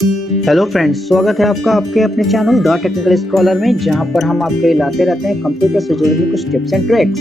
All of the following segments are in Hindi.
हेलो फ्रेंड्स, स्वागत है आपका आपके अपने चैनल द टेक्निकल स्कॉलर में, जहां पर हम आपके लाते रहते हैं कंप्यूटर से जुड़ी हुई कुछ टिप्स एंड ट्रिक्स।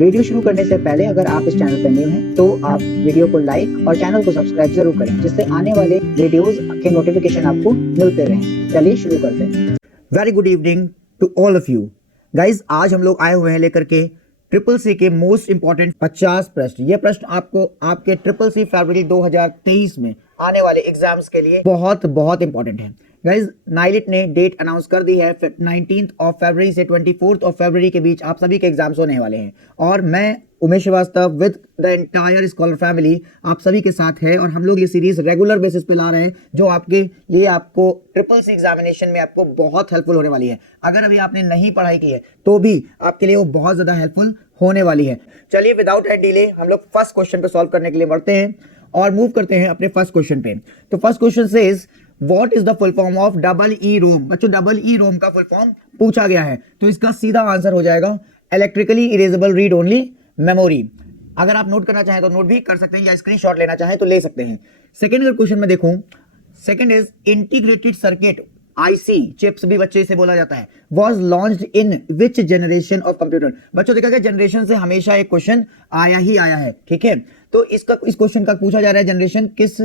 वीडियो शुरू करने से पहले अगर आप इस चैनल पर न्यू हैं तो आप वीडियो को लाइक और चैनल को सब्सक्राइब जरूर करें, जिससे आने वाले वीडियोस के नोटिफिकेशन आपको मिलते रहें। चलिए शुरू करते हैं। Very good evening to all of you guys. आज हम लोग आए हुए हैं लेकर के ट्रिपल सी के मोस्ट इंपॉर्टेंट 50 प्रश्न। ये प्रश्न आपको आपके ट्रिपल सी फरवरी 2023 में आने वाले एग्जाम्स के लिए बहुत बहुत इंपॉर्टेंट है। गाइज, नाइलिट ने डेट अनाउंस कर दी है। 19 फरवरी से 24 फरवरी के बीच आप सभी के एग्जाम्स होने वाले हैं, और मैं Umesh Shrivastava with the entire scholar family आप सभी के साथ है। और हम लोग ये सीरीज रेगुलर बेसिस पे ला रहे हैं, जो आपके लिए आपको ट्रिपल सी एग्जामिनेशन में आपको बहुत हेल्पफुल होने वाली है। अगर अभी आपने नहीं पढ़ाई की है तो भी आपके लिए वो बहुत ज्यादा हेल्पफुल होने वाली है। चलिए विदाउट एनी डिले हम लोग फर्स्ट क्वेश्चन पे सॉल्व करने के लिए बढ़ते हैं और मूव करते हैं अपने फर्स्ट क्वेश्चन पे। तो first question says what is the full form of double E ROM. बच्चों, डबल ई रोम का फुल फॉर्म पूछा गया है, तो इसका सीधा आंसर हो जाएगा electrically erasable read only memory. अगर आप नोट करना चाहें तो नोट भी कर सकते हैं, या स्क्रीनशॉट लेना चाहें तो ले सकते हैं। सेकंड अगर क्वेश्चन में देखूं, second is integrated circuit IC chips भी बच्चे इसे बोला जाता है, was launched in which generation of computer. बच्चों देखा गया जनरेशन से हमेशा एक क्वेश्चन आया ही आया है, ठीक है। तो इस क्वेश्चन का पूछा जा रहा है जनरेशन किस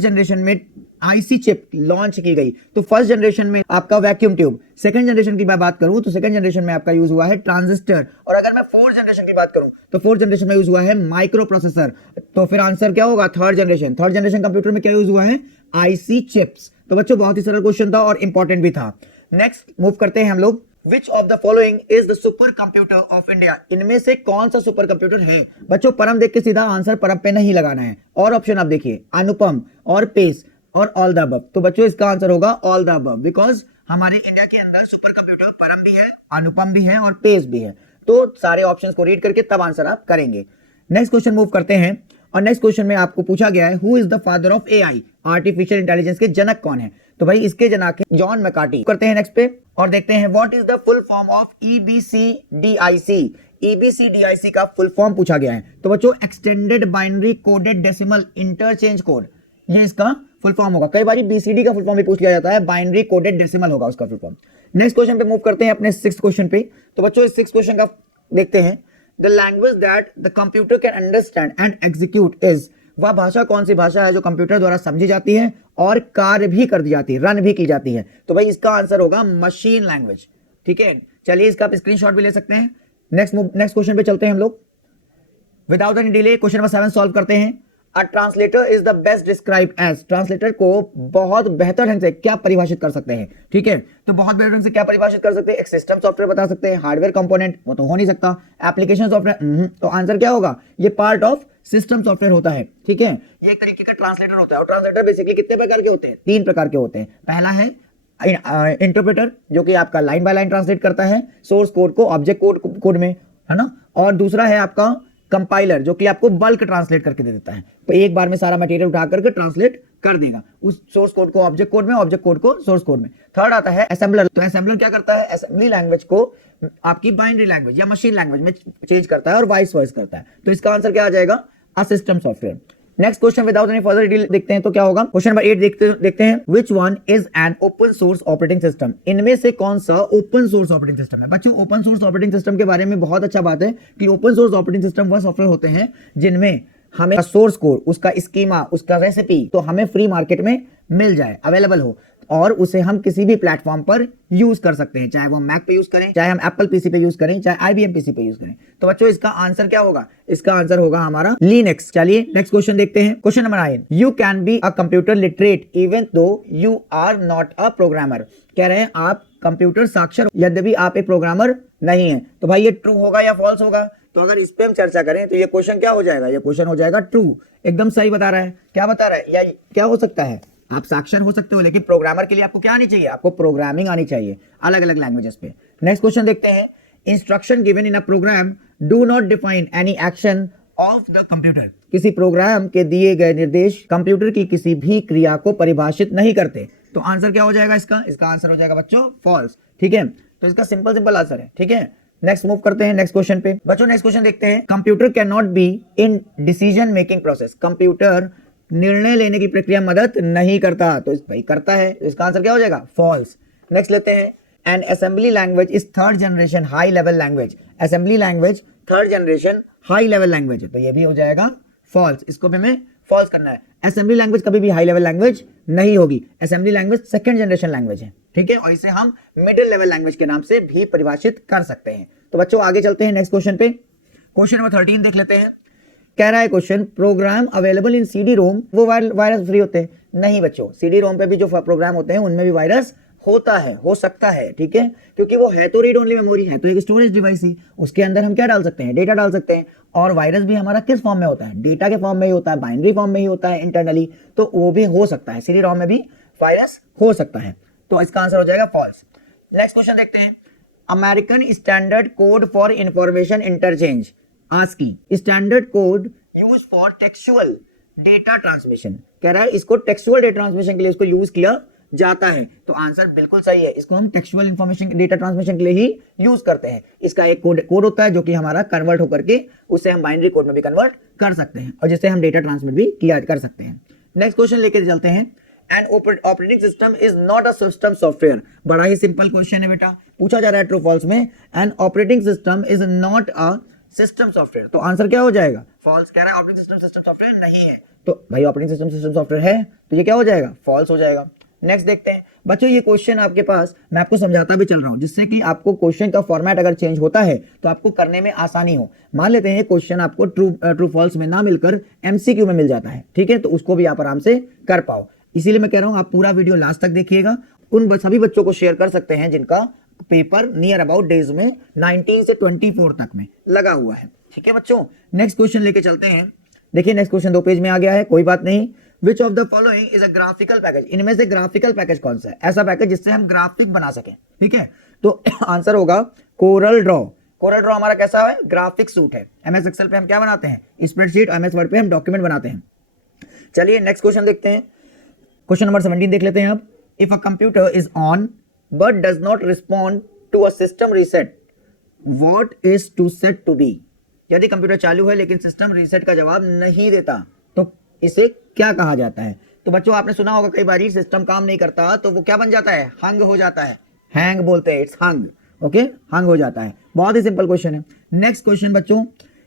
जनरेशन में आईसी चिप लॉन्च की गई। तो फर्स्ट जनरेशन में आपका वैक्यूम ट्यूब, सेकंड जनरेशन की मैं बात करूं तो सेकंड जनरेशन में आपका यूज हुआ है ट्रांजिस्टर, और अगर मैं फोर्थ जनरेशन की बात करूं तो फोर्थ जनरेशन में यूज हुआ है माइक्रो प्रोसेसर। तो फिर आंसर क्या होगा? थर्ड जनरेशन कंप्यूटर में क्या यूज हुआ है? IC chips. तो बच्चों बहुत ही सरल क्वेश्चन था और इंपॉर्टेंट भी था। नेक्स्ट मूव करते हैं हम लोग। Which of the following is the super computer of India? इनमें से कौन सा सुपर कंप्यूटर है? बच्चों परम देख के सीधा आंसर परम पे नहीं लगाना है, और ऑप्शन आप देखिए अनुपम और पेस और ऑल द अबव। तो बच्चों इसका आंसर होगा ऑल द अबव, बिकॉज हमारे इंडिया के अंदर सुपर कंप्यूटर परम भी है, अनुपम भी है और पेस भी है। तो सारे ऑप्शंस को रीड करके तब आंसर आप करेंगे। नेक्स्ट क्वेश्चन मूव करते हैं, और नेक्स्ट क्वेश्चन में आपको पूछा गया है who is the father of AI. Artificial intelligence के जनक कौन है? तो भाई इसके जनक है जॉन मैकार्टी। करते हैं नेक्स्ट पे और देखते हैं what is the full form of EBCDIC. EBCDIC का फुल फॉर्म पूछा गया है। तो बच्चों extended binary coded decimal interchange code, ये इसका फुल फॉर्म होगा। कई बार बीसीडी का फुल फॉर्म भी पूछ लिया जाता है, बाइनरी कोडेड डेसिमल होगा उसका फुल फॉर्म। नेक्स्ट क्वेश्चन पे मूव करते हैं अपने सिक्स्थ क्वेश्चन पे। तो बच्चों इस सिक्स्थ क्वेश्चन का देखते हैं। The language that the computer can understand and execute is. वह भाषा कौन सी भाषा है जो कंप्यूटर द्वारा समझी जाती है और कार्य भी कर दी जाती है, रन भी की जाती है? तो भाई इसका आंसर होगा मशीन लैंग्वेज, ठीक है। चलिए इसका आप स्क्रीनशॉट भी ले सकते हैं। नेक्स्ट क्वेश्चन पे चलते हैं हम लोग without any delay. Question number 7 solve करते हैं। A translator is the best described as. Translator को बहुत बेहतर ढंग से क्या परिभाषित कर सकते हैं? ठीक है, तो बहुत बेहतर ढंग से क्या परिभाषित कर सकते हैं? एक सिस्टम सॉफ्टवेयर बता सकते हैं, हार्डवेयर कंपोनेंट वो तो हो नहीं सकता, एप्लीकेशन सॉफ्टवेयर तो आंसर क्या होगा? ये पार्ट ऑफ सिस्टम सॉफ्टवेयर होता है, ठीक है। ये एक तरीके का ट्रांसलेटर होता है, और ट्रांसलेटर बेसिकली कितने प्रकार के होते हैं? 3 प्रकार के होते हैं। पहला है इंटरप्रेटर, जो कि आपका लाइन बाय लाइन ट्रांसलेट करता है सोर्स कोड को ऑब्जेक्ट कोड में, है ना। और दूसरा है आपका कंपाइलर, जो कि आपको बल्क ट्रांसलेट करके दे देता है, तो एक बार में सारा मटेरियल उठा करके ट्रांसलेट कर देगा उस सोर्स कोड को ऑब्जेक्ट कोड में, ऑब्जेक्ट कोड को सोर्स कोड में। थर्ड आता है असेंबलर। तो असेंबलर क्या करता है? असेंबली लैंग्वेज को आपकी बाइनरी लैंग्वेज या मशीन लैंग्वेज में चेंज करता है और वाइस वर्सा करता है। तो इसका आंसर क्या आ जाएगा? A system software. Next question without any further detail देखते हैं तो क्या होगा। क्वेश्चन नंबर 8 देखते हैं। Which one is an open source operating system. इनमें से कौन सा ओपन सोर्स ऑपरेटिंग सिस्टम है? बच्चों ओपन सोर्स ऑपरेटिंग सिस्टम के बारे में बहुत अच्छा बात है कि ओपन सोर्स ऑपरेटिंग सिस्टम वह सॉफ्टवेयर होते हैं जिनमें हमें सोर्स कोड, उसका स्कीमा, उसका रेसिपी तो हमें फ्री मार्केट में मिल जाए, अवेलेबल हो, और उसे हम किसी भी प्लेटफॉर्म पर यूज कर सकते हैं, चाहे वो मैक पे यूज करें, चाहे हम एप्पल पीसी पे यूज करें, चाहे आईबीएम पीसी पे यूज करें। तो बच्चों इसका आंसर क्या होगा? इसका आंसर होगा हमारा लिनक्स। चलिए नेक्स्ट क्वेश्चन देखते हैं। Question number 9, you can be a computer literate even though you are not a programmer. कह रहे हैं आप कंप्यूटर साक्षर यद्यपि आप एक प्रोग्रामर नहीं है। तो भाई ये ट्रू होगा या फॉल्स होगा? तो अगर इस पे हम चर्चा करें तो ये क्वेश्चन क्या हो जाएगा? ये क्वेश्चन हो जाएगा ट्रू। एकदम सही बता रहा है। क्या बता रहा है? या क्या हो सकता है? आप साक्षर हो सकते हो, लेकिन प्रोग्रामर के लिए आपको क्या आनी चाहिए? आपको प्रोग्रामिंग आनी चाहिए अलग अलग लैंग्वेजेस पे। नेक्स्ट क्वेश्चन देखते हैं। Instruction given in a program do not define any action of the computer. किसी प्रोग्राम के दिए गए निर्देश कंप्यूटर की किसी भी क्रिया को परिभाषित नहीं करते। तो आंसर क्या हो जाएगा इसका? इसका आंसर हो जाएगा बच्चों फॉल्स, ठीक है। तो इसका सिंपल आंसर है, ठीक है। नेक्स्ट मूव करते हैं नेक्स्ट क्वेश्चन पे। बच्चों नेक्स्ट क्वेश्चन देखते हैं। Computer can not be in decision making process. Computer निर्णय लेने की प्रक्रिया में मदद नहीं करता, तो भाई करता है, तो इसका आंसर क्या हो जाएगा? फॉल्स। नेक्स्ट लेते हैं, N assembly language is third generation high level language. Assembly language third generation high level language है, तो ये भी हो जाएगा फॉल्स। इसको भी हमें फॉल्स करना है। असेंबली लैंग्वेज कभी भी हाई लेवल लैंग्वेज नहीं होगी। Assembly language second generation language है, ठीक है, और इसे हम मिडिल लेवल लैंग्वेज के नाम से भी परिभाषित कर सकते हैं। तो बच्चों आगे चलते हैं नेक्स्ट क्वेश्चन पे। क्वेश्चन नंबर 13 देख लेते हैं। कह रहा है question, program available in CD ROM वो वायरस फ्री होते हैं? नहीं बच्चों, सीडी रोम पे भी जो प्रोग्राम होते हैं उनमें भी वायरस होता है, हो सकता है, ठीक है, क्योंकि वो है तो रीड ओनली मेमोरी, है तो एक स्टोरेज डिवाइस ही, उसके अंदर हम क्या डाल सकते हैं? डेटा डाल सकते हैं। और वायरस भी हमारा किस फॉर्म में होता है? डेटा के फॉर्म में ही होता है, बाइनरी फॉर्म में ही होता है इंटरनली, तो वो भी हो सकता है, सीडी रोम में भी वायरस हो सकता है, तो इसका आंसर हो जाएगा फॉल्स। नेक्स्ट क्वेश्चन देखते हैं। American standard code for information interchange, ASCII, standard code use for textual data transmission. कह रहा है इसको टेक्सुअल डेटा ट्रांसमिशन के लिए इसको यूज किया जाता है, तो आंसर बिल्कुल सही है। इसको हम टेक्सुअल इंफॉर्मेशन डेटा ट्रांसमिशन के लिए ही यूज करते हैं। इसका एक कोड होता है जो कि हमारा कन्वर्ट होकर के उसे हम बाइनरी कोड में भी कन्वर्ट कर सकते हैं और जिससे हम डेटा ट्रांसमिट भी किया कर सकते हैं। नेक्स्ट क्वेश्चन लेके चलते हैं। An operating system is not a system software. बड़ा ही सिंपल क्वेश्चन है बेटा, पूछा जा रहा है ट्रू फॉल्स में। An operating system is not a system software, तो आंसर क्या हो जाएगा? फॉल्स। कह रहा है ऑपरेटिंग सिस्टम सॉफ्टवेयर नहीं है, तो भाई ऑपरेटिंग सिस्टम सॉफ्टवेयर है, तो ये क्या हो जाएगा? फॉल्स हो जाएगा। नेक्स्ट देखते हैं बच्चों, ये क्वेश्चन आपके पास मैं आपको समझाता भी चल रहा हूं, जिससे कि आपको क्वेश्चन का फॉर्मेट अगर चेंज होता है तो आपको करने में आसानी हो। मान लेते हैं क्वेश्चन आपको ट्रू फॉल्स में ना मिलकर एमसीक्यू में मिल जाता है, ठीक है, तो उसको भी आप आराम से कर पाओ। इसीलिए मैं कह रहा हूं आप पूरा वीडियो लास्ट तक देखिएगा। उन सभी बच्चों को शेयर कर सकते हैं जिनका पेपर नियर अबाउट डेज में 19 से 24 तक में लगा हुआ है, ठीक है बच्चों। नेक्स्ट क्वेश्चन लेके चलते हैं। देखिए नेक्स्ट क्वेश्चन 2 पेज में आ गया है, कोई बात नहीं। Which of the following is a graphical package? इनमें से ग्राफिकल पैकेज कौन सा है? ऐसा पैकेज जिससे हम ग्राफिक बना सकें, ठीक है, तो आंसर होगा कोरल ड्रॉ। कोरल ड्रॉ हमारा कैसा है? ग्राफिक सूट है। एमएस एक्सेल पे हम क्या बनाते हैं? स्प्रेडशीट। एमएस वर्ड पे हम डॉक्यूमेंट बनाते हैं। चलिए नेक्स्ट क्वेश्चन देखते हैं। क्वेश्चन नंबर 17 देख लेते हैं अब। If a computer is on but does not respond to a system reset, what is to set to be? यदि कंप्यूटर चालू है लेकिन सिस्टम रीसेट का जवाब नहीं देता तो इसे क्या कहा जाता है? तो बच्चों आपने सुना होगा कई बार सिस्टम काम नहीं करता तो वो क्या बन जाता है? हंग हो जाता है। हैंग बोलते हैं, इट्स हंग, ओके, हंग हो जाता है। बहुत ही सिंपल क्वेश्चन है। नेक्स्ट क्वेश्चन बच्चों,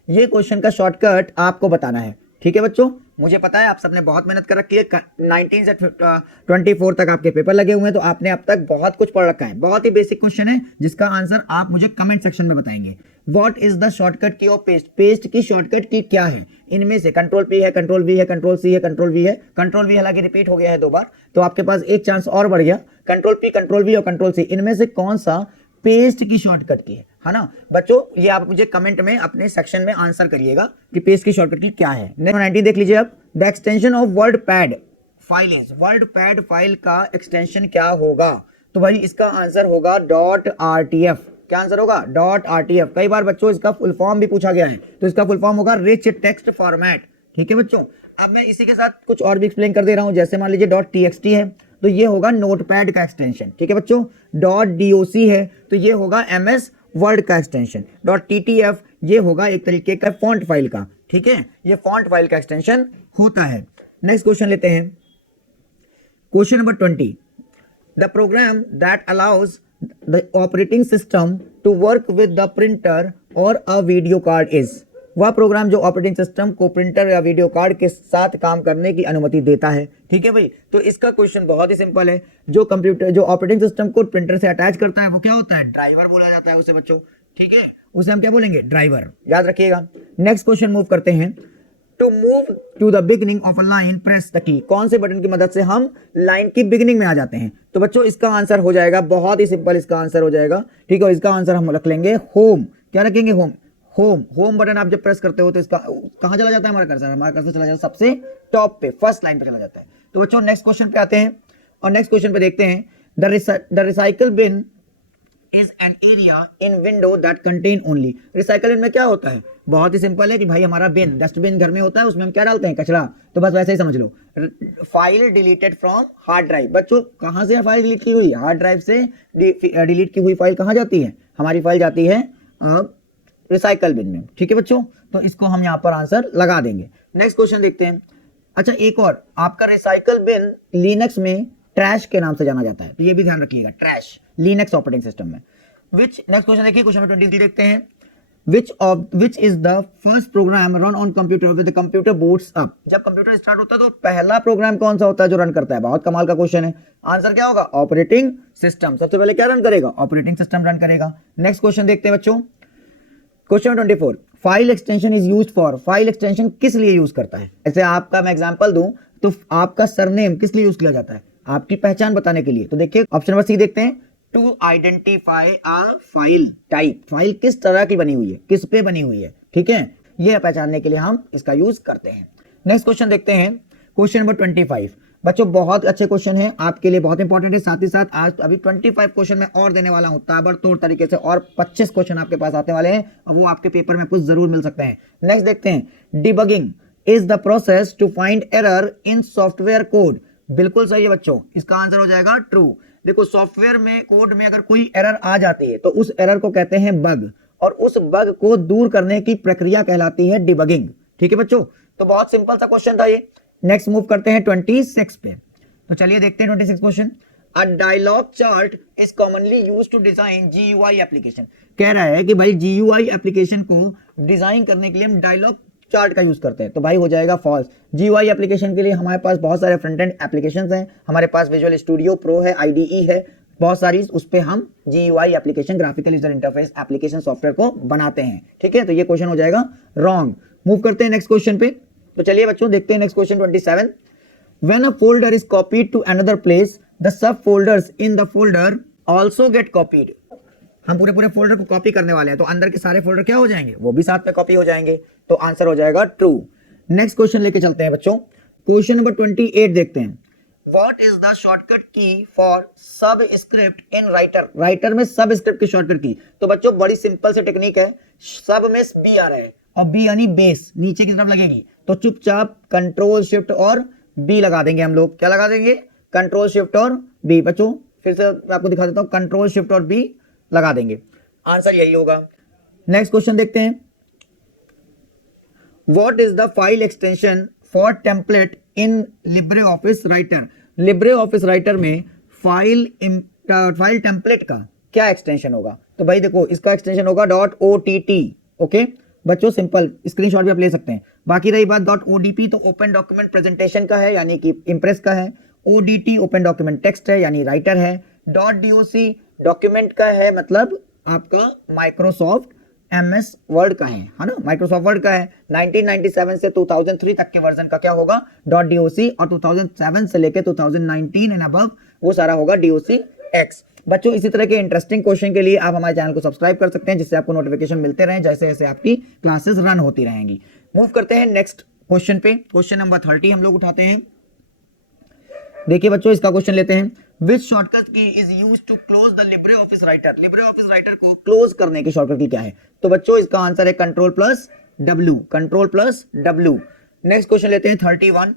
ये क्वेश्चन का शॉर्टकट आपको बताना है, ठीक है बच्चों। मुझे पता है आप सबने बहुत मेहनत कर रखी है, 19 से 24 तक आपके पेपर लगे हुए हैं, तो आपने अब तक बहुत कुछ पढ़ रखा है। बहुत ही बेसिक क्वेश्चन है जिसका आंसर आप मुझे कमेंट सेक्शन में बताएंगे। व्हाट इज द शॉर्टकट की ऑफ पेस्ट? पेस्ट की शॉर्टकट की क्या है? इनमें से कंट्रोल पी है, कंट्रोल वी है, कंट्रोल सी है, कंट्रोल वी है। कंट्रोल वी हालांकि रिपीट हो गया है 2 बार, तो आपके पास एक चांस और बढ़ गया। कंट्रोल पी, कंट्रोल वी और कंट्रोल सी, इनमें से कौन सा पेस्ट की शॉर्टकट की है ना बच्चों? ये आप मुझे कमेंट में अपने सेक्शन में आंसर करिएगा कि पेस्ट की शॉर्टकट की क्या है। नेक्स्ट 19 देख लीजिए अब। The extension of word pad file is, word pad file का एक्सटेंशन क्या होगा? तो भाई इसका आंसर होगा .rtf। क्या आंसर होगा? .rtf। कई बार बच्चों इसका फुल फॉर्म भी पूछा गया है, तो इसका फुल फॉर्म होगा रिच टेक्स्ट फॉर्मेट, ठीक है बच्चों। अब मैं इसी के साथ कुछ और भी एक्सप्लेन कर दे रहा हूं, जैसे मान लीजिए .txt है तो ये होगा नोटपैड का एक्सटेंशन, ठीक है बच्चों। .doc है तो ये होगा MS वर्ड का एक्सटेंशन। .ttf ये होगा एक तरीके का फॉन्ट फाइल का, ठीक है, ये फॉन्ट फाइल का एक्सटेंशन होता है। नेक्स्ट क्वेश्चन लेते हैं। Question number 20। The program that allows the operating system to work with the printer और अ वीडियो कार्ड इज, वह प्रोग्राम जो ऑपरेटिंग सिस्टम को प्रिंटर या वीडियो कार्ड के साथ काम करने की अनुमति देता है, ठीक है भाई। तो इसका क्वेश्चन बहुत ही सिंपल है। जो कंप्यूटर जो ऑपरेटिंग सिस्टम को प्रिंटर से अटैच करता है वो क्या होता है? ड्राइवर बोला जाता है उसे बच्चों, ठीक है, उसे हम क्या बोलेंगे? ड्राइवर, याद रखिएगा। नेक्स्ट क्वेश्चन मूव करते हैं। To move to the beginning of a line press the key, कौन से बटन की मदद से हम लाइन की बिगिनिंग में आ जाते हैं? तो बच्चों इसका आंसर हो जाएगा बहुत ही सिंपल, इसका आंसर हो जाएगा, ठीक है, इसका आंसर हम रख लेंगे होम। क्या रखेंगे? होम। होम बटन आप जब प्रेस करते हो तो इसका कहां चला जाता है? हमारा कर्सर चला जाता है सबसे टॉप पे, फर्स्ट लाइन पे चला जाता है। तो बच्चों नेक्स्ट क्वेश्चन पे आते हैं और नेक्स्ट क्वेश्चन पे देखते हैं। The recycle bin is an area in window that contain only, recycle bin में क्या होता है? बहुत ही सिंपल है कि भाई हमारा बिन, डस्टबिन घर में होता है, उसमें हम क्या डालते हैं? कचरा। तो बस वैसे ही समझ लो। File deleted from hard drive, बच्चों कहां से फाइल डिलीट की हुई? हार्ड ड्राइव से डिलीट की हुई फाइल कहां जाती है? हमारी फाइल जाती है रिसाइकल बिन में, ठीक है बच्चों। तो इसको हम यहां पर आंसर लगा देंगे। नेक्स्ट क्वेश्चन देखते हैं। अच्छा एक और, आपका रिसाइकल बिन लिनक्स में ट्रैश के नाम से जाना जाता है, तो ये भी ध्यान रखिएगा, ट्रैश लिनक्स ऑपरेटिंग सिस्टम में। विच, नेक्स्ट क्वेश्चन देखिए, क्वेश्चन नंबर 23 देखते हैं। Which is the first program run on computer with the computer boots up? जब कंप्यूटर स्टार्ट होता है तो पहला प्रोग्राम कौन सा होता है जो रन करता है? बहुत कमाल का क्वेश्चन है। आंसर क्या होगा? Operating system. सबसे पहले क्या रन करेगा? ऑपरेटिंग सिस्टम रन करेगा। नेक्स्ट क्वेश्चन देखते हैं बच्चों, question 24, file extension is used for, file extension किस लिए यूज करता है? ऐसे आपका मैं एग्जांपल दूं तो आपका सरनेम किस लिए यूज किया जाता है? आपकी पहचान बताने के लिए। तो देखिए ऑप्शन नंबर सी देखते हैं, to identify a file type, file किस तरह की बनी हुई है, किस पे बनी हुई है, ठीक है, यह पहचानने के लिए हम इसका यूज करते हैं। नेक्स्ट क्वेश्चन देखते हैं, क्वेश्चन नंबर 25। बच्चों बहुत अच्छे क्वेश्चन है, आपके लिए बहुत इंपॉर्टेंट है। साथ ही साथ आज अभी 25 क्वेश्चन मैं और देने वाला हूं ताबड़तोड़ तरीके से, और 25 क्वेश्चन आपके पास आने वाले हैं और वो आपके पेपर में कुछ जरूर मिल सकते हैं। नेक्स्ट देखते हैं, debugging is the process to find error in software code. बिल्कुल सही है बच्चों, इसका आंसर हो जाएगा ट्रू। देखो सॉफ्टवेयर में, कोड में अगर कोई एरर आ जाती है तो उस एरर को कहते हैं बग, और उस बग को दूर करने की प्रक्रिया कहलाती है डिबगिंग। ठीक है बच्चों, तो बहुत सिंपल सा क्वेश्चन था ये। नेक्स्ट मूव करते हैं 26 पे, तो चलिए देखते हैं 26 question. A dialogue chart is commonly used to design GUI application. कह रहा है कि भाई जीयूआई एप्लीकेशन को डिजाइन करने के लिए हम डायलॉग चार्ट का यूज करते हैं, तो भाई हो जाएगा फॉल्स। जीयूआई एप्लीकेशन के लिए हमारे पास बहुत सारे फ्रंट एंड एप्लीकेशंस हैं, हमारे पास विजुअल स्टूडियो प्रो है, आईडीई है, बहुत सारी, उस पे हम GUI application, graphical user interface application software को बनाते हैं। ठीक है, तो ये क्वेश्चन हो जाएगा रॉन्ग। मूव करते हैं नेक्स्ट क्वेश्चन पे, तो चलिए बच्चों देखते हैं next question 27। When a folder is copied to another place, the sub folders in the folder also get copied. हम पूरे फोल्डर को कॉपी करने वाले हैं, तो अंदर के सारे फोल्डर क्या हो जाएंगे? वो भी साथ में कॉपी हो जाएंगे, तो आंसर हो जाएगा ट्रू। नेक्स्ट क्वेश्चन लेके चलते हैं बच्चों, क्वेश्चन नंबर 28 देखते हैं। What is the shortcut key for subscript in writer? Writer में सबस्क्रिप्ट की शॉर्टकट की, तो बच्चों बड़ी सिंपल सी टेक्निक है। सब में बी आ रहा है और बी यानी बेस नीचे की तरफ लगेगी, तो चुपचाप कंट्रोल शिफ्ट और बी लगा देंगे हम लोग। क्या लगा देंगे? कंट्रोल शिफ्ट और बी। बच्चों फिर से आपको दिखा देता हूं, कंट्रोल शिफ्ट और बी लगा देंगे, आंसर यही होगा। नेक्स्ट क्वेश्चन देखते हैं, what is the file extension for template in LibreOffice Writer? LibreOffice writer में फाइल टेम्पलेट का क्या एक्सटेंशन होगा? तो भाई देखो इसका एक्सटेंशन होगा .ott। ओके बच्चों, सिंपल, स्क्रीनशॉट भी आप ले सकते हैं। बाकी रही बात .odp, तो ओपन डॉक्यूमेंट प्रेजेंटेशन का है, यानी कि इंप्रेस का है। odt ओपन डॉक्यूमेंट टेक्स्ट है, यानी राइटर है। .doc डॉक्यूमेंट का है, मतलब आपका माइक्रोसॉफ्ट MS वर्ड का है ना, माइक्रोसॉफ्ट वर्ड का है। 1997 से 2003 तक के वर्जन का क्या होगा? .doc, और 2007 से लेके 2019 एंड अबव वो सारा होगा docx। बच्चों इसी तरह के इंटरेस्टिंग क्वेश्चन के लिए आप हमारे चैनल को सब्सक्राइब कर सकते हैं, जिससे आपको नोटिफिकेशन मिलते रहें जैसे जैसे आपकी क्लासेस रन होती रहेंगी। मूव करते हैं नेक्स्ट क्वेश्चन पे, क्वेश्चन नंबर 30 हम लोग उठाते हैं। देखिए बच्चों इसका क्वेश्चन लेते हैं, which shortcut key is used to close the LibreOffice Writer? LibreOffice Writer को क्लोज करने की शॉर्टकट की क्या है? तो बच्चों इसका आंसर है कंट्रोल+W, कंट्रोल+W। नेक्स्ट क्वेश्चन लेते हैं 31।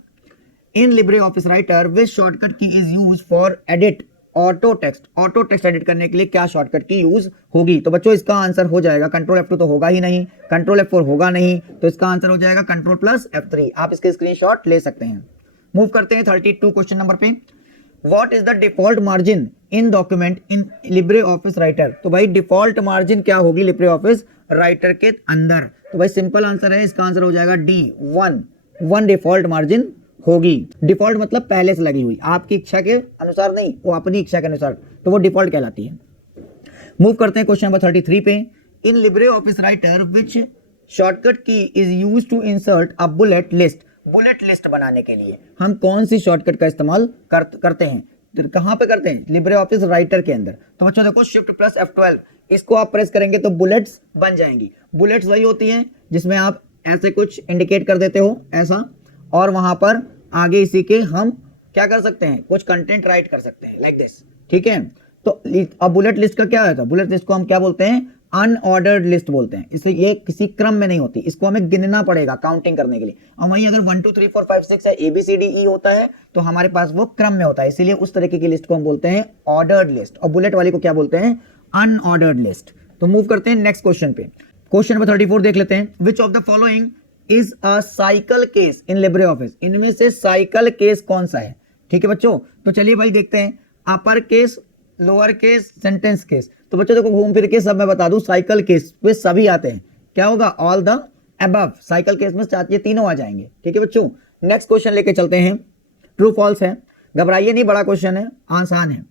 In LibreOffice Writer which shortcut key is use for edit auto text? Auto text edit करने के लिए क्या शॉर्टकट की यूज होगी? तो बच्चों इसका आंसर हो जाएगा कंट्रोल F2, तो होगा ही नहीं, कंट्रोल F4 होगा नहीं, तो इसका आंसर हो जाएगा कंट्रोल+F3। आप इसके स्क्रीनशॉट ले सकते हैं। मूव करते हैं 32 क्वेश्चन नंबर पे। What is the default margin in document in LibreOffice writer? तो भाई डिफॉल्ट मार्जिन क्या होगी लिब्रे ऑफिस राइटर के अंदर? तो भाई सिंपल आंसर है, इसका आंसर हो जाएगा D, 1 डिफॉल्ट मार्जिन होगी। डिफॉल्ट मतलब पहले से लगी हुई, आपकी इच्छा के अनुसार नहीं, वो अपनी इच्छा के अनुसार, तो वो डिफॉल्ट कहलाती है। मूव करते हैं क्वेश्चन नंबर 33 पे। In LibreOffice Writer which shortcut key is use to insert a bullet list? Bullet list बनाने के लिए हम कौन सी शॉर्टकट का इस्तेमाल करते हैं? तो कहां पे करते हैं? लिब्रे ऑफिस राइटर के अंदर। तो बच्चों देखो Shift+F12, इसको आप प्रेस करेंगे तो बुलेट्स बन जाएंगी। बुलेट्स वही होती हैं जिसमें आप ऐसे कुछ इंडिकेट कर देते हो ऐसा, और वहां पर आगे इसी के हम क्या कर सकते हैं? कुछ कंटेंट राइट कर सकते हैं लाइक दिस। ठीक है, तो अब बुलेट लिस्ट का क्या होता है? बुलेट लिस्ट को हम क्या बोलते हैं? अनऑर्डर्ड लिस्ट बोलते हैं। इससे ये किसी क्रम में नहीं होती, इसको हमें गिनना पड़ेगा काउंटिंग करने के लिए। और वहीं अगर 1 2 3 4 5 6 है, ABCDE होता है, तो हमारे पास वो क्रम में होता है, इसीलिए उस तरीके की लिस्ट को हम बोलते हैं ऑर्डर्ड लिस्ट, और बुलेट वाली को क्या बोलते हैं? Unordered list. तो मूव करते हैं नेक्स्ट क्वेश्चन पे, क्वेश्चन नंबर 34 देख लेते हैं। Which of the following is a cycle case in Libre office, इनमें से साइकिल केस कौन सा है? ठीक है बच्चों, तो चलिए भाई देखते हैं, upper case, lower case, sentence case. तो बच्चों देखो घूम फिर के सब मैं बता दूं, साइकिल केस में सभी आते हैं, क्या होगा? All the above. Cycle case में ये तीनों आ जाएंगे। ठीक है बच्चों, नेक्स्ट क्वेश्चन लेके चलते हैं, ट्रू फॉल्स है, घबराइए नहीं, बड़ा क्वेश्चन है, आसान है।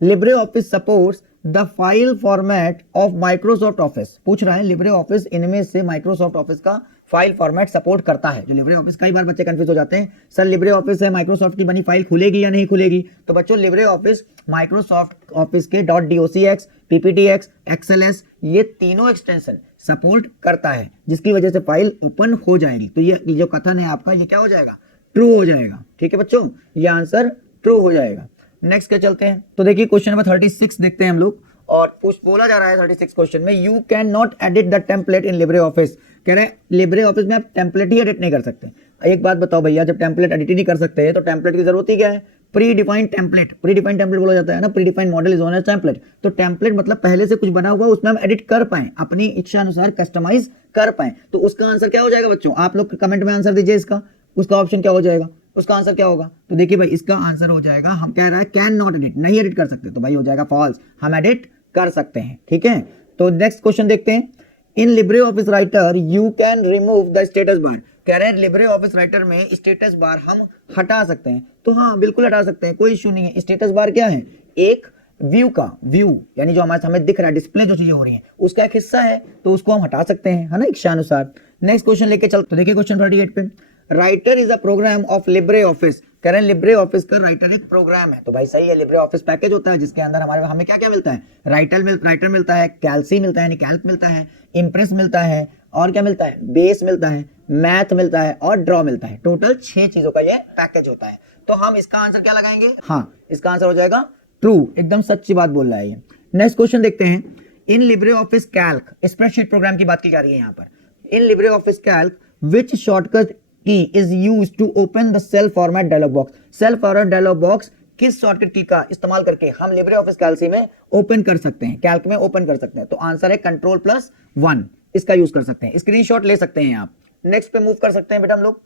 Libre office supports the file format of Microsoft office, पूछ रहा है लिब्रे ऑफिस इनमें से माइक्रोसॉफ्ट ऑफिस का फाइल फॉर्मेट सपोर्ट करता है। जो लिब्रे ऑफिस, कई बार बच्चे कंफ्यूज हो जाते हैं, सर लिब्रे ऑफिस है, माइक्रोसॉफ्ट की बनी फाइल खुलेगी या नहीं खुलेगी? तो बच्चों लिब्रे ऑफिस माइक्रोसॉफ्ट ऑफिस के .docx, pptx, xls, ये तीनों एक्सटेंशन सपोर्ट करता है, जिसकी वजह से फाइल ओपन हो जाएगी। तो ये जो कथन है आपका, ये क्या हो जाएगा? ट्रू हो जाएगा। ठीक है बच्चों, ये आंसर ट्रू हो जाएगा। नेक्स्ट क्या चलते हैं, तो देखिए क्वेश्चन नंबर 36 देखते हैं हम लोग, और बोला जा रहा है 36 क्वेश्चन में, you can not edit the template in LibreOffice. कह रहे हैं लिब्रे ऑफिस में आप टेम्पलेट ही एडिट नहीं कर सकते। एक बात बताओ भैया, जब टेम्पलेट एडिट ही नहीं कर सकते तो टेम्पलेट की जरूरत ही क्या है? Predefined template, predefined template बोला जाता है ना, predefined model is known as template. तो टेम्पलेट मतलब पहले से कुछ बना हुआ, उसमें हम एडिट कर पाए, अपनी इच्छा अनुसार कस्टमाइज कर पाए। तो उसका आंसर क्या हो जाएगा बच्चों? आप लोग कमेंट में आंसर दीजिए इसका, उसका ऑप्शन क्या हो जाएगा, उसका आंसर क्या होगा? तो देखिए भाई, इसका आंसर हो जाएगा, हम कह रहा है कैन नॉट एडिट, नहीं एडिट कर सकते, तो भाई हो जाएगा फॉल्स, हम एडिट कर सकते हैं। ठीक है, तो नेक्स्ट क्वेश्चन देखते हैं, in LibreOffice writer you can remove the status bar. कह रहे हैं लिब्रे ऑफिस राइटर में स्टेटस बार हम हटा सकते हैं। तो हाँ बिल्कुल हटा सकते हैं, कोई इश्यू नहीं है। स्टेटस बार क्या है? एक व्यू का, व्यू यानी जो हमारे हमें दिख रहा है, डिस्प्ले जो चीजें हो रही हैं उसका एक हिस्सा है, तो उसको हम हटा सकते हैं, है ना, इच्छानुसार। नेक्स्ट क्वेश्चन लेके चलते, तो देखिए क्वेश्चन 38 पे, Writer is a program of LibreOffice. कह रहे हैं लिब्रे ऑफिस का राइटर एक प्रोग्राम है। तो भाई सही है, लिब्रे ऑफिस पैकेज होता है जिसके अंदर हमें क्या क्या मिलता है? राइटर मिलता है, कैल्सी मिलता है यानी कैल्क मिलता है, इंप्रेस मिलता है, और क्या मिलता है? बेस मिलता है, मैथ मिलता है, और ड्रॉ मिलता है। टोटल 6 चीजों का ये पैकेज होता है। तो हम इसका आंसर क्या लगाएंगे? हाँ, इसका आंसर हो जाएगा ट्रू, एकदम सच्ची बात बोल रहा है ये। नेक्स्ट क्वेश्चन देखते हैं, in LibreOffice Calc, spreadsheet program की बात की जा रही है यहाँ पर। In LibreOffice Calc which shortcut key is used to open the cell format dialog box. Cell format dialog box किस शॉर्टकट की का इस्तेमाल करके हम लिब्रे ऑफिस कैल्सी में ओपन कर सकते हैं, कैल्क में ओपन कर सकते हैं? तो आंसर है Ctrl+1, इसका यूज कर सकते हैं, स्क्रीनशॉट ले सकते हैं आप। नेक्स्ट पे मूव कर सकते हैं बेटा हम लोग,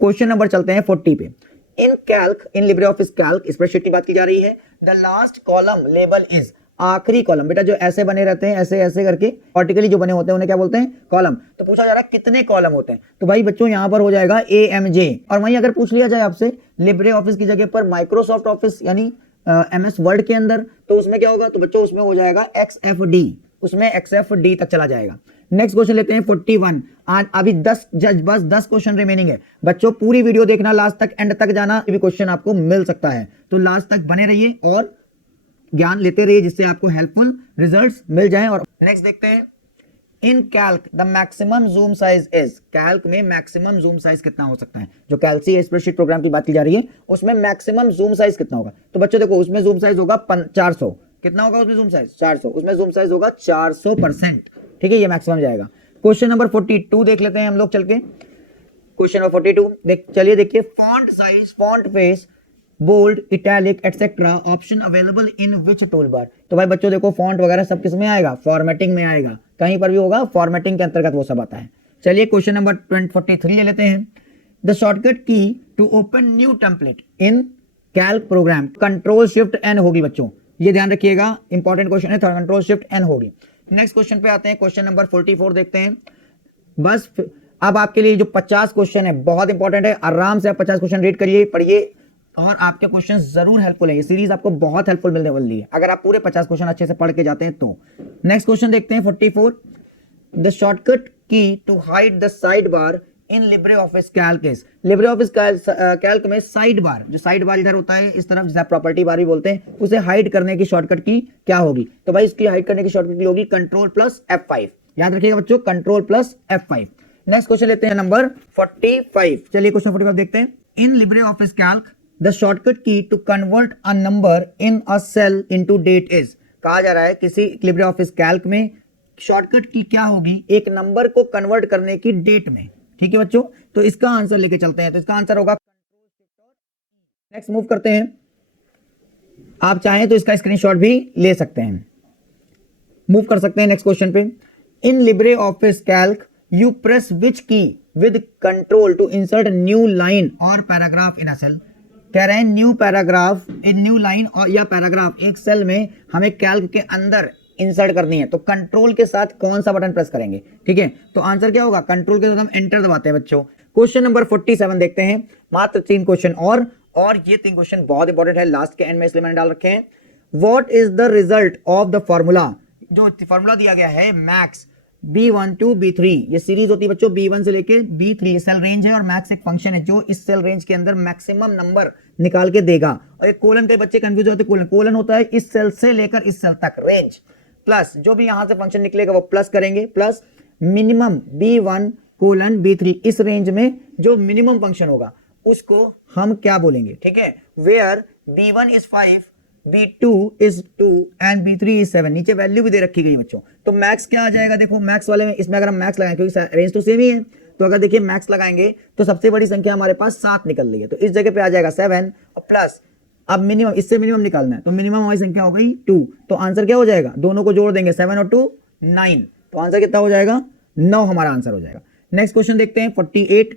क्वेश्चन नंबर चलते हैं 40 पे। In Calc, in LibreOffice Calc spreadsheet की बात की जा रही है, the last column label is, आखिरी कॉलम बेटा जो ऐसे बने रहते हैं, ऐसे ऐसे करके वर्टिकली जो बने होते हैं उन्हें क्या बोलते हैं? कॉलम। तो पूछा जा रहा है कितने कॉलम होते हैं, तो भाई बच्चों यहां पर हो जाएगा AMJ। और वहीं अगर पूछ लिया जाए आपसे लिब्रे ऑफिस की जगह पर माइक्रोसॉफ्ट ऑफिस यानी MS वर्ड के अंदर, तो उसमें क्या होगा? तो बच्चों उसमें हो जाएगा XFD, उसमें XFD तक चला जाएगा। नेक्स्ट क्वेश्चन लेते हैं 41। आज अभी बस 10 क्वेश्चन रिमेनिंग है बच्चों, पूरी वीडियो देखना लास्ट तक, एंड तक जाना, भी क्वेश्चन आपको मिल सकता है, तो लास्ट तक बने रहिए और ज्ञान लेते रहिए जिससे आपको हेल्पफुल रिजल्ट्स मिल जाएं। और नेक्स्ट देखते हैं, in Calc the maximum zoom size is. Calc में मैक्सिमम जूम साइज कितना हो सकता है? जो कैल्सी स्प्रेडशीट प्रोग्राम की बात की जा रही है उसमें मैक्सिमम जूम साइज कितना होगा? तो बच्चों देखो उसमें जूम साइज होगा 400। कितना होगा उसमें जूम साइज? 400। उसमें जूम साइज होगा 400%। ठीक है, ये मैक्सिमम जाएगा। क्वेश्चन नंबर 42 देख लेते हैं हम लोग चल के। क्वेश्चन नंबर 42 चलिए देखिए, font size, font face, bold, italic etcetera option available in which toolbar. तो भाई बच्चों देखो फॉन्ट वगैरह सब किस में आएगा? फॉर्मेटिंग में आएगा, कहीं पर भी होगा फॉर्मेटिंग के अंतर्गत वो सब आता है। चलिए क्वेश्चन नंबर 43 ले लेते हैं, the shortcut key to open new template in Calc program Ctrl+Shift+N होगी बच्चों, ये ध्यान रखिएगा, इंपॉर्टेंट क्वेश्चन है, Ctrl+Shift+N होगी। नेक्स्ट क्वेश्चन पे आते हैं, क्वेश्चन नंबर 44 देखते हैं। बस अब आपके लिए जो 50 क्वेश्चन है बहुत इंपॉर्टेंट है, आराम से आप 50 क्वेश्चन रीड करिए, पढ़िए, और आपके क्वेश्चन जरूर हेल्पफुल है। ये सीरीज आपको बहुत हेल्पफुल मिलने वाली है अगर आप पूरे 50 क्वेश्चन अच्छे से पढ़ के जाते हैं तो। नेक्स्ट क्वेश्चन देखते हैं 44, the shortcut key to hide the sidebar in LibreOffice Calc is. LibreOffice Calc में साइड बार, जो साइड बार इधर होता है इस तरफ, जिसे प्रॉपर्टी बार भी बोलते हैं, उसे हाइड करने की शॉर्टकट की क्या होगी? तो भाई इसकी हाइड करने की शॉर्टकट की होगी Ctrl+F5। याद रखिएगा बच्चों, Ctrl+F5। नेक्स्ट क्वेश्चन लेते हैं नंबर 45। चलिए क्वेश्चन 45 देखते हैं, in LibreOffice Calc the shortcut key to convert a number in a cell into date is. कहा जा रहा है किसी लिब्रे ऑफिस कैल्क में शॉर्टकट की क्या होगी? एक नंबर को कन्वर्ट करने की डेट में। ठीक है बच्चों, तो इसका आंसर लेके चलते हैं, तो इसका आंसर होगा। नेक्स्ट मूव करते हैं, आप चाहें तो इसका स्क्रीनशॉट भी ले सकते हैं, मूव कर सकते हैं नेक्स्ट क्वेश्चन पे। In LibreOffice Calc you press which key with control to insert new line और पैराग्राफ इन अ सेल। कह रहे हैं new paragraph, in new line और या पैराग्राफ एक सेल में हमें कैल्क के अंदर इंसर्ट करनी है, तो कंट्रोल के साथ कौन सा बटन प्रेस करेंगे? ठीक है, तो आंसर क्या होगा? कंट्रोल के साथ हम एंटर दबाते हैं बच्चों। क्वेश्चन नंबर 47 देखते हैं, मात्र 3 क्वेश्चन और ये 3 क्वेश्चन बहुत इंपॉर्टेंट है, लास्ट के एंड में इसलिए मैंने डाल रखे हैं। What is the result of the formula? जो फॉर्मूला दिया गया है मैक्स B1 to B3, ये सीरीज होती है बच्चों B1 से लेके B3, ये सेल रेंज है और मैक्स एक फंक्शन है जो इस सेल रेंज के अंदर मैक्सिमम नंबर निकाल के देगा। और एक कोलन के बच्चे कंफ्यूज होते हैं, कोलन होता है इस सेल से लेकर इस सेल तक रेंज, प्लस जो भी यहां से फंक्शन निकलेगा वो प्लस करेंगे, plus minimum B1 colon B3, इस रेंज में जो मिनिमम फंक्शन होगा उसको हम क्या बोलेंगे? ठीक है, where B1 is 5, B2 is 2 and B3 is 7, नीचे वैल्यू भी दे रखी गई बच्चों। तो मैक्स क्या आ जाएगा? देखो मैक्स वाले में, इसमें अगर हम मैक्स लगाएं क्योंकि रेंज तो सेम ही है, तो अगर देखिए मैक्स लगाएंगे तो सबसे बड़ी संख्या हमारे पास 7 निकल रही है, तो इस जगह पे आ जाएगा 7 और प्लस अब मिनिमम, इससे मिनिमम निकालना है तो मिनिमम हमारी संख्या हो गई 2, तो आंसर क्या हो जाएगा? दोनों को जोड़ देंगे 7 और 2 9, तो आंसर कितना हो जाएगा? 9 हमारा आंसर हो जाएगा। नेक्स्ट क्वेश्चन देखते हैं 48,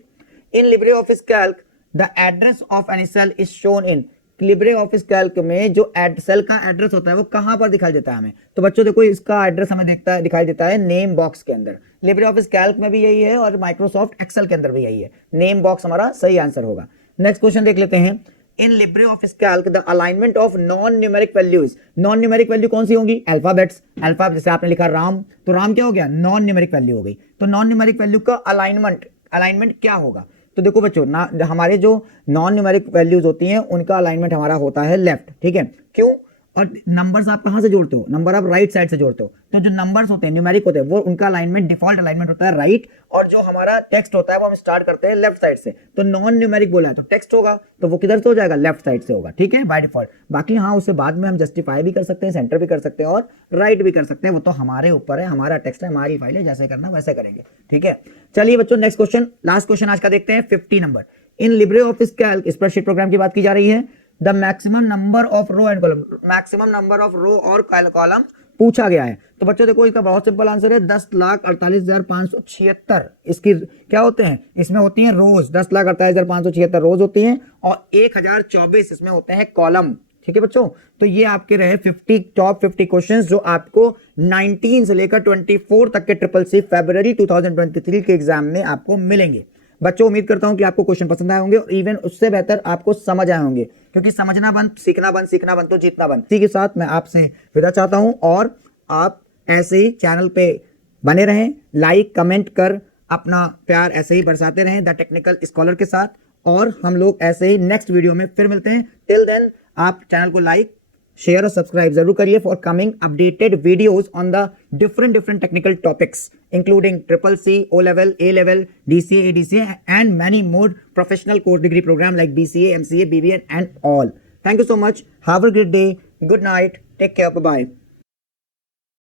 in LibreOffice Calc the address of any cell is shown in. LibreOffice Calc में जो सेल का एड्रेस होता है वो कहां पर दिखाई देता है हमें? तो बच्चों देखो इसका एड्रेस हमें दिखाई देता है नेम बॉक्स के अंदर। लिब्रे ऑफिस कैल्क में भी यही है और माइक्रोसॉफ्ट एक्सेल के अंदर भी यही है, नेम बॉक्स हमारा सही आंसर होगा। नेक्स्ट क्वेश्चन देख लेते हैं, in LibreOffice Calc the alignment of non numeric values. Non numeric value कौन सी होंगी? अल्फाबेट्स। अल्फा जैसे आपने लिखा राम, तो राम क्या हो गया? नॉन न्यूमेरिक वैल्यू हो गई। तो नॉन न्यूमेरिक वैल्यू का अलाइनमेंट क्या होगा? तो देखो बच्चों हमारे जो नॉन न्यूमेरिक वैल्यूज होती हैं उनका अलाइनमेंट हमारा होता है लेफ्ट। ठीक है, क्यों? और नंबर्स आप कहां से जोड़ते हो? नंबर आप राइट साइड से जोड़ते हो, तो जो नंबर्स होते हैं न्यूमेरिक होते हैं वो उनका अलाइनमेंट डिफॉल्ट अलाइनमेंट होता है राइट, और जो हमारा टेक्स्ट होता है वो हम स्टार्ट करते हैं लेफ्ट साइड से। तो नॉन न्यूमेरिक बोला है तो टेक्स्ट होगा तो वो किधर से हो जाएगा? लेफ्ट साइड से होगा। ठीक है, बाय डिफॉल्ट। बाकी हाँ उससे बाद में हम जस्टिफाई भी कर सकते हैं, सेंटर भी कर सकते हैं और राइट भी कर सकते हैं, वो तो हमारे ऊपर है, हमारा टेक्स्ट है, हमारी फाइल है, जैसे करना वैसे करेंगे। ठीक है, चलिए बच्चों नेक्स्ट क्वेश्चन, लास्ट क्वेश्चन आज का देखते हैं 50 number. In LibreOffice Calc spreadsheet program की बात की जा रही है, the maximum number of row and column, maximum number of row और कॉलम पूछा गया है। तो बच्चों देखो इसका बहुत सिंपल आंसर है 10,48,576। इसकी क्या होते हैं? इसमें होती हैं रोज, 10,48,576 रोज होती हैं और 1024 इसमें होते हैं कॉलम। ठीक है बच्चों, तो ये आपके रहे 50 टॉप 50 क्वेश्चंस जो आपको 19 से लेकर 24 तक के CCC फरवरी 2023 के एग्जाम में आपको मिलेंगे। बच्चों उम्मीद करता हूं कि आपको क्वेश्चन पसंद आए होंगे और इवन उससे बेहतर आपको समझ आए होंगे, क्योंकि समझना बंद, सीखना बंद तो जीतना बंद। इसी के साथ मैं आपसे विदा चाहता हूं और आप ऐसे ही चैनल पे बने रहें, लाइक कमेंट कर अपना प्यार ऐसे ही बरसाते रहें द टेक्निकल स्कॉलर के साथ, और हम लोग ऐसे ही नेक्स्ट वीडियो में फिर मिलते हैं। टिल देन आप चैनल को लाइक शेयर और सब्सक्राइब जरूर करिए for coming updated videos on the different technical topics including CCC, O level, A level, DCA, ADCA and many more professional course degree program like BCA, MCA, BBA and all. Thank you so much. Have a great day. Good night. Take care. Bye bye.